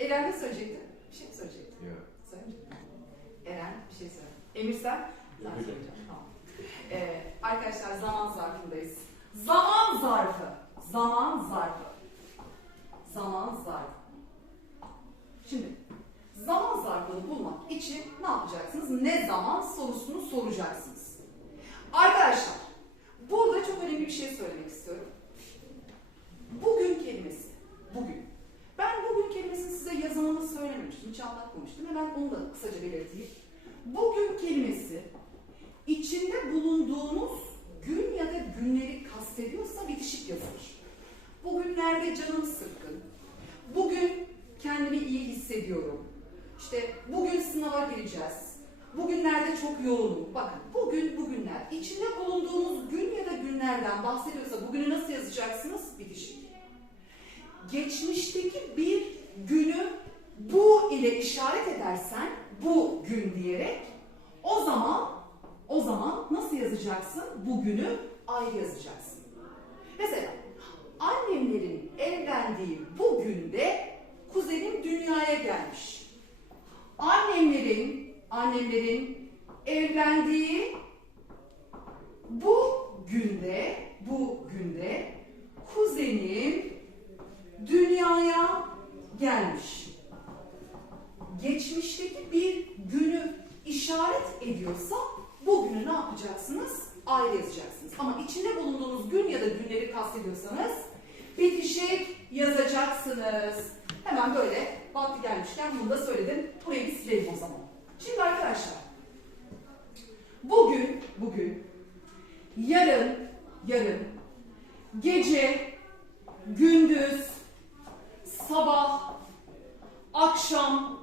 Eren ne söyleyecekti? Bir şey mi söyleyecekti? Yok. Söyleyecek. Eren bir şey söyle. Emir sen? Yok. söyleyeceksin. Tamam. Ee, arkadaşlar zaman zarfındayız. Zaman zarfı. Zaman zarfı. Zaman zarfı. Şimdi zaman zarfını bulmak için ne yapacaksınız? Ne zaman sorusunu soracaksınız. Arkadaşlar burada çok önemli bir şey söylemek istiyorum. Bugün kelimesi. Bugün. Ben bugün kelimesini size yazımını söylememiştim, hiç anlatmamıştım. Hemen onu da kısaca belirteyim. Bugün kelimesi içinde bulunduğunuz gün ya da günleri kastediyorsa bitişik yazılır. Bugünlerde canım sıkkın. Bugün kendimi iyi hissediyorum. İşte bugün sınava gireceğiz. Bugünlerde çok yoğunum. Bakın bugün bugünler. İçinde bulunduğunuz gün ya da günlerden bahsediyorsa bugünü nasıl yazacaksınız? Bitişik. Geçmişteki bir günü bu ile işaret edersen bu gün diyerek o zaman o zaman nasıl yazacaksın? Bugünü ayrı yazacaksın. Mesela annemlerin evlendiği bu günde kuzenim dünyaya gelmiş. Annemlerin annemlerin evlendiği bu günde bu günde kuzenim dünyaya gelmiş. Geçmişteki bir günü işaret ediyorsa bugünü ne yapacaksınız? Ayrı yazacaksınız. Ama içinde bulunduğunuz gün ya da günleri kastediyorsanız bitişik yazacaksınız. Hemen böyle vakti gelmişken bunu da söyledim. Burayı bir silelim o zaman. Şimdi arkadaşlar bugün, bugün, yarın, yarın, gece, gündüz, sabah, akşam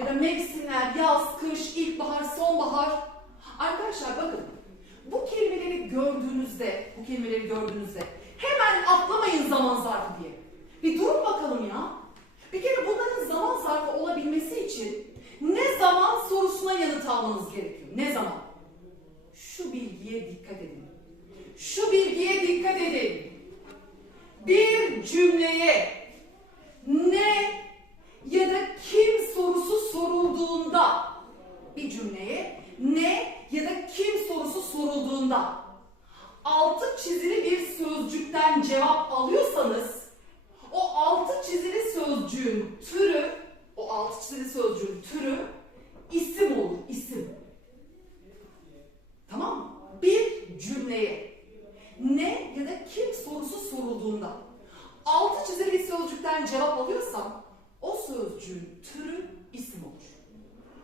ya da mevsimler, yaz, kış, ilkbahar, sonbahar. Arkadaşlar bakın bu kelimeleri gördüğünüzde, bu kelimeleri gördüğünüzde hemen atlamayın zaman zarfı diye. Bir durun bakalım ya. Bir kere bunların zaman zarfı olabilmesi için ne zaman sorusuna yanıt almanız gerekiyor. Ne zaman? Şu bilgiye dikkat edin. Şu bilgiye dikkat edin. Bir cümleye ne ya da kim sorusu sorulduğunda bir cümleye ne ya da kim sorusu sorulduğunda altı çizili bir sözcükten cevap alıyorsanız o altı çizili sözcüğün türü o altı çizili sözcüğün türü isim olur isim. Tamam mı? Bir cümleye ne ya da kim sorusu sorulduğunda bir sözcükten cevap alıyorsam o sözcüğün türü isim olur.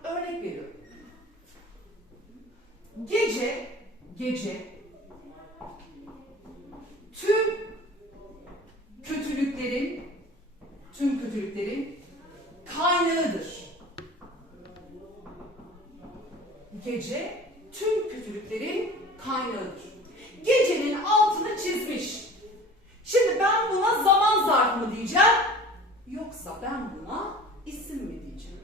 Örnek veriyorum. Gece, gece tüm kötülüklerin, tüm kötülüklerin kaynağıdır. Gece tüm kötülüklerin kaynağıdır. Gecenin altını çizmiş. Şimdi ben buna zaman zarfı mı diyeceğim? Yoksa ben buna isim mi diyeceğim?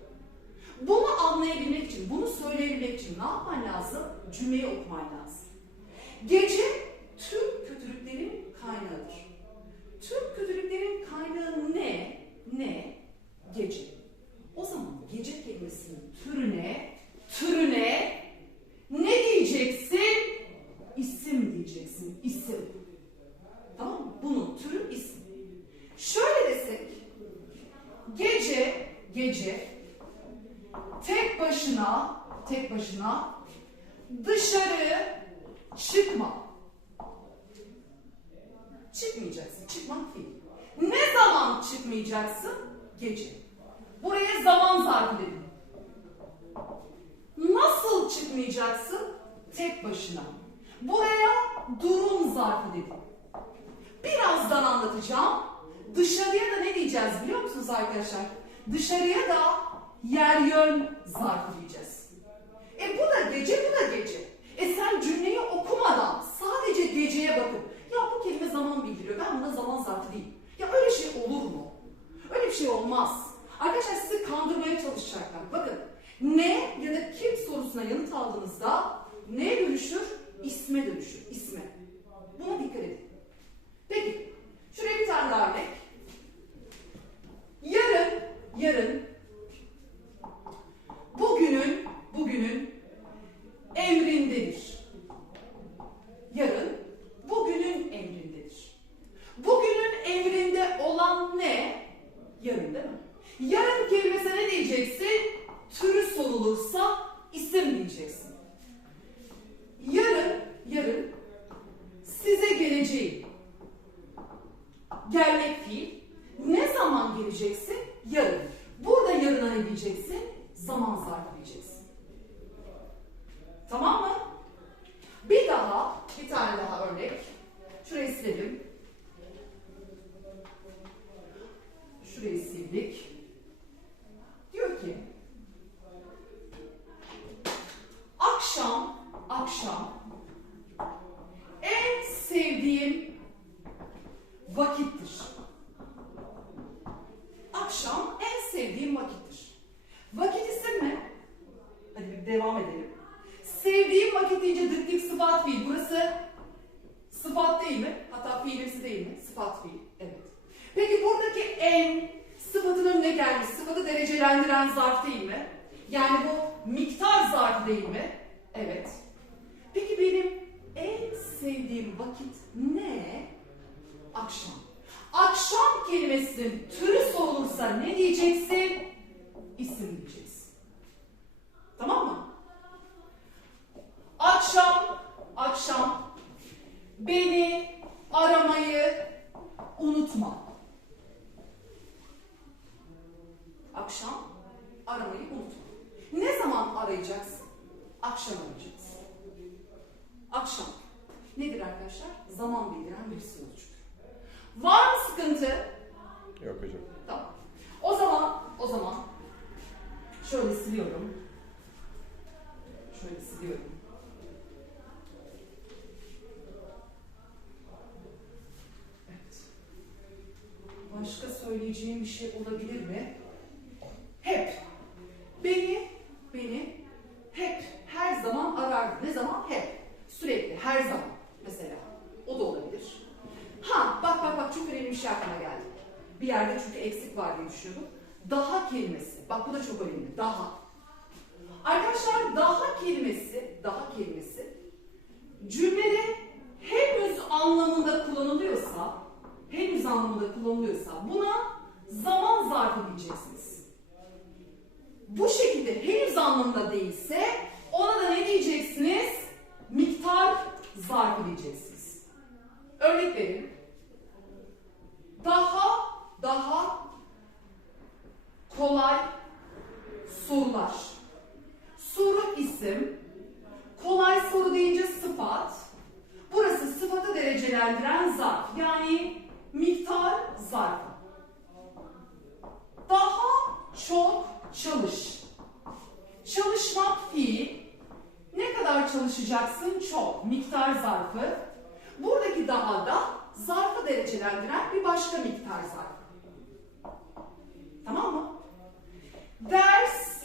Bunu anlayabilmek için, bunu söyleyebilmek için ne yapman lazım? Cümleyi okuman lazım. Gece tüm kötülüklerin kaynağıdır. Tüm kötülüklerin kaynağı ne? Ne? Gece. O zaman gece kelimesinin türü ne? Türü ne? Ne diyeceksin? İsim diyeceksin. İsim. Tamam mı? Bunun türü isim. Şöyle desek. Gece, gece tek başına, tek başına dışarı çıkma. Çıkmayacaksın. Çıkmak değil. Ne zaman çıkmayacaksın? Gece. Buraya zaman zarfı dedim. Nasıl çıkmayacaksın? Tek başına. Buraya durum zarfı dedim. Birazdan anlatacağım. Dışarıya da ne diyeceğiz biliyor musunuz arkadaşlar? Dışarıya da yer yön zarfı diyeceğiz. E bu da gece, bu da gece. E sen cümleyi okumadan sadece geceye bakıp ya bu kelime zaman bildiriyor. Ben buna zaman zarfı değil. Ya öyle şey olur mu? Öyle bir şey olmaz. Arkadaşlar sizi kandırmaya çalışacaklar. Bakın ne ya da kim sorusuna yanıt aldığınızda ne dönüşür? İsme dönüşür. İsme. Buna dikkat edin. Peki. Şuraya bir tane daha örnek. Yarın Gelmek fiil. Ne geleceksin? Yarın. Burada yarına ne diyeceksin? Zaman zarfı diyeceksin. Tamam mı? Bir daha, bir tane daha örnek. Şurayı silelim. Şurayı sildik. Diyor ki, akşam, akşam en sevdiğim vakittir. Akşam en sevdiğim vakittir. Vakit isim mi? Hadi bir devam edelim. Sevdiğim vakit deyince dıktik sıfat fiil. Burası sıfat değil mi? Hatta fiilimsi değil mi? Sıfat fiil. Evet. Peki buradaki en sıfatın önüne gelmiş. Sıfatı derecelendiren zarf değil mi? Yani bu miktar zarfı değil mi? Evet. Peki benim en sevdiğim vakit ne? Akşam. Akşam kelimesinin türü sorulursa ne diyeceksin? İsim diyeceksin. Tamam mı? Akşam, akşam beni aramayı unutma. Akşam aramayı unutma. Ne zaman arayacaksın? Akşam arayacaksın. Akşam. Nedir arkadaşlar? Zaman bildiren bir sözcük. Var mı sıkıntı? Yok hocam. Tamam. O zaman, o zaman şöyle siliyorum. Şöyle siliyorum. Evet. Başka söyleyeceğim bir şey olabilir mi? Hep. Beni, beni hep, her zaman arardı. Ne zaman? Hep. Sürekli, her zaman. Mesela. O da olabilir. Ha, bak bak bak çok önemli bir şey aklıma geldi. Bir yerde çünkü eksik var diye düşünüyordum. Daha kelimesi. Bak bu da çok önemli. Daha. Arkadaşlar daha kelimesi, daha kelimesi cümlede henüz anlamında kullanılıyorsa, henüz anlamında kullanılıyorsa buna zaman zarfı diyeceksiniz. Bu şekilde henüz anlamında değilse ona da ne diyeceksiniz? Miktar zarfı diyeceksiniz. Örnek verin. Daha, daha kolay sorular. Soru isim, kolay soru deyince sıfat. Burası sıfatı derecelendiren zarf. Yani miktar zarfı. Daha çok çalış. Çalışmak fiil. Ne kadar çalışacaksın? Çok. Miktar zarfı. Buradaki daha da zarfı derecelendiren bir başka miktar zarfı. Tamam mı? Ders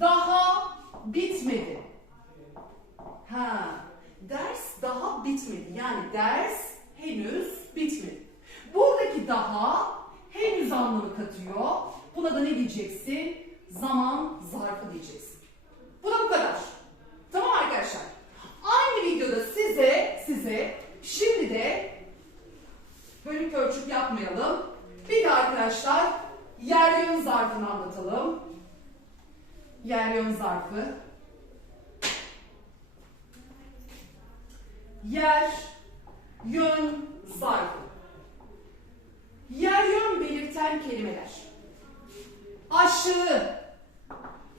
daha bitmedi. Ha, ders daha bitmedi. Yani ders henüz bitmedi. Buradaki daha henüz anlamı katıyor. Buna da ne diyeceksin? Zaman zarfı diyeceksin. Bu da bu kadar. Tamam arkadaşlar. Aynı videoda size size şimdi de bölük ölçüp yapmayalım. Bir de arkadaşlar yer yön zarfını anlatalım. Yer yön zarfı. Yer yön zarfı. Yer yön belirten kelimeler. Aşağı,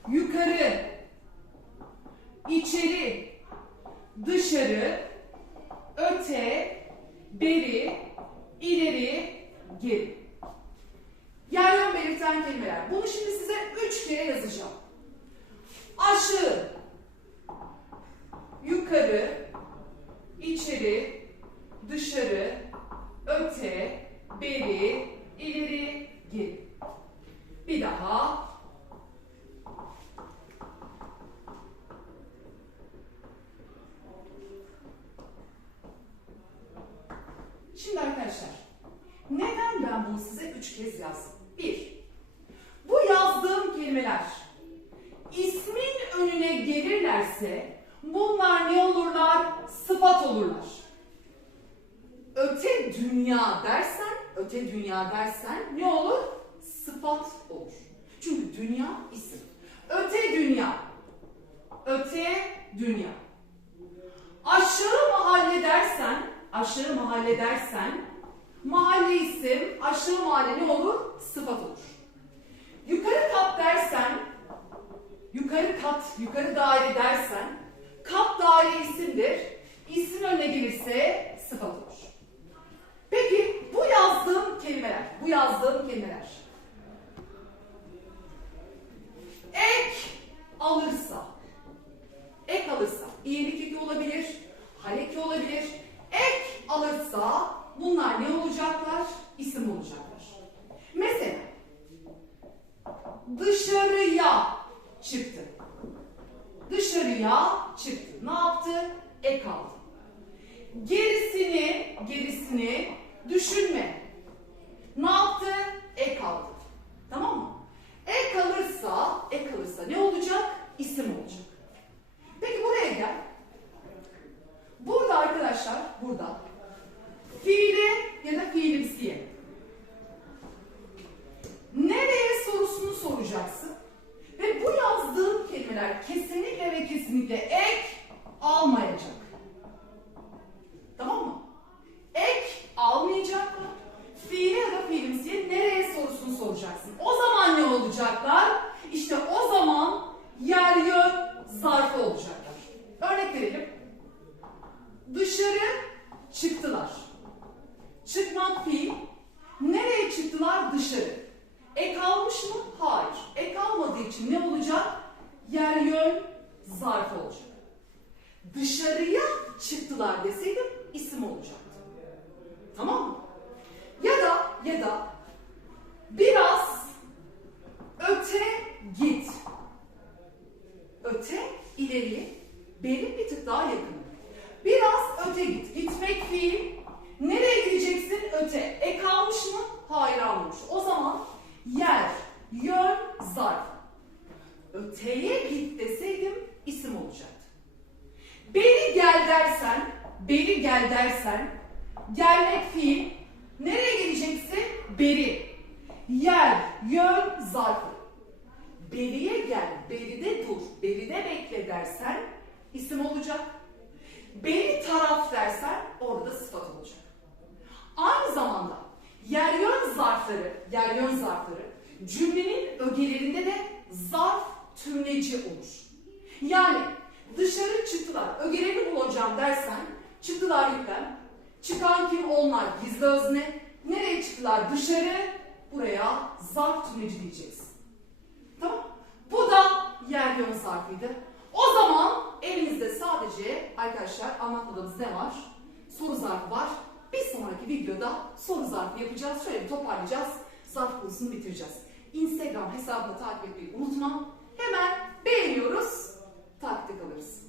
yukarı, içeri, dışarı, öte, beri, ileri, geri. Yer yön belirten kelimeler. Bunu şimdi size üç kere yazacağım. Aşağı, yukarı, içeri, dışarı, öte, beri, ileri, geri. Bir daha. Şimdi bunu size üç kez yazdım? Bir, bu yazdığım kelimeler ismin önüne gelirlerse bunlar ne olurlar? Sıfat olurlar. Öte dünya dersen, öte dünya dersen ne olur? Sıfat olur. Çünkü dünya isim. Öte dünya. Öte dünya. Aşağı mahalle dersen, aşağı mahalle dersen mahalle isim, aşağı mahalle ne olur? Sıfat olur. Yukarı kat dersen, yukarı kat, yukarı daire dersen, kat daire isimdir. İsim önüne gelirse sıfat olur. Peki bu yazdığım kelimeler, bu yazdığım kelimeler. Ek alırsa, ek alırsa, iyilik eki olabilir, haleki olabilir. Ek alırsa bunlar ne olacaklar? İsim olacaklar. Mesela dışarıya çıktı. Dışarıya çıktı. Ne yaptı? Ek aldı. Gerisini, gerisini düşünme. Ne yaptı? Ek aldı. Tamam mı? Ek alırsa, ek alırsa ne olacak? İsim olacak. Peki buraya gel. Burada arkadaşlar, burada fiile ya da fiilimsiye nereye sorusunu soracaksın. Ve bu yazdığım kelimeler kesinlikle ve kesinlikle ek almayacak. Tamam mı? Ek almayacaklar. Fiile ya da fiilimsiye nereye sorusunu soracaksın. O zaman ne olacaklar? İşte o zaman yer yön zarfı olacaklar. Örnek verelim. Dışarı çıktılar. Çıkmak fiil. Nereye çıktılar? Dışarı. Ek almış mı? Hayır. Ek almadığı için ne olacak? Yer yön zarfı olacak. Dışarıya çıktılar deseydim isim olacaktı. Tamam mı? Ya da ya da biraz öte git. Öte ileri, beri bir tık daha yakın. Biraz öte git. Gitmek fiil. Nereye gideceksin? Öte. E kalmış mı? Hayır almamış. O zaman yer, yön, zarf. Öteye git deseydim isim olacaktı. Beri gel dersen, beri gel dersen, gelmek fiil. Nereye geleceksin? Beri. Yer, yön, zarfı. Beriye gel, beride dur, beride bekle dersen isim olacak. Beri taraf dersen orada sıfat olacak. Aynı zamanda yer yön zarfları, yer yön zarfları cümlenin ögelerinde de zarf tümleci olur. Yani dışarı çıktılar, ögelerini bulacağım dersen çıktılar yüklem. Çıkan kim? Onlar gizli özne. Nereye çıktılar? Dışarı. Buraya zarf tümleci diyeceksin. Tamam. Bu da yer yön zarfıydı. O zaman elimizde sadece arkadaşlar anlatmadığımız ne var? Soru zarfı var. Bir sonraki videoda soru zarfı yapacağız. Şöyle bir toparlayacağız. Zarf konusunu bitireceğiz. Instagram hesabını takip etmeyi unutma. Hemen beğeniyoruz. Takipte kalırız.